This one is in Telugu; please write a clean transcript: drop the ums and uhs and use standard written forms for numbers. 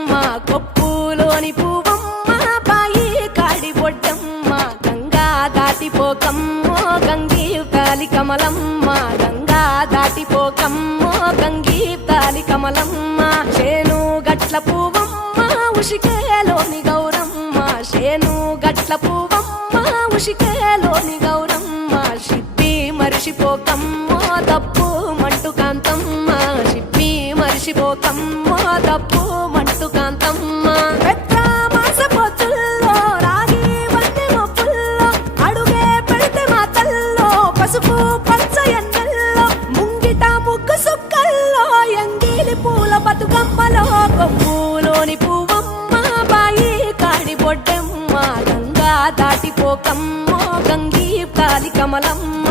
బొడ్డమ్మ కొప్పులోని పువ్వమ్మ బాయి కాడి బొడ్డమ్మ గంగా దాటిపోకమ్మో గంగీ తాలి కమలమ్మ గంగా దాటిపోకమ్మో గంగీ తాలి కమలమ్మ చేను గట్ల పువ్వమ్మ ఉషికేలోని గౌరమ్మ చేను గట్ల పువ్వమ్మ ఉషికేలోని గౌరమ్మ షిప్పి మరిషిపోకమ్మో తప్పు మంటు కాంతమ్మ షిప్పి మరిషిపోకమ్మో తప్పు మంటు కాంతమ్మ పెద్ద మాస పొత్తుల్లో రాగి వంటి మొప్పుల్లో అడుగే పెడితే మాతల్లో పసుపు పచ్చ ఎన్నెల్లో ముంగిట ముగ్గు సుక్కల్లో ఎంగిలి పూల బతుకమ్మలో కొమ్ములోని పువ్వమ్మ బాయి కాడి బొడ్డమ్మ గంగా దాటిపోకమ్మో గంగీ తాలి కమలమ్మ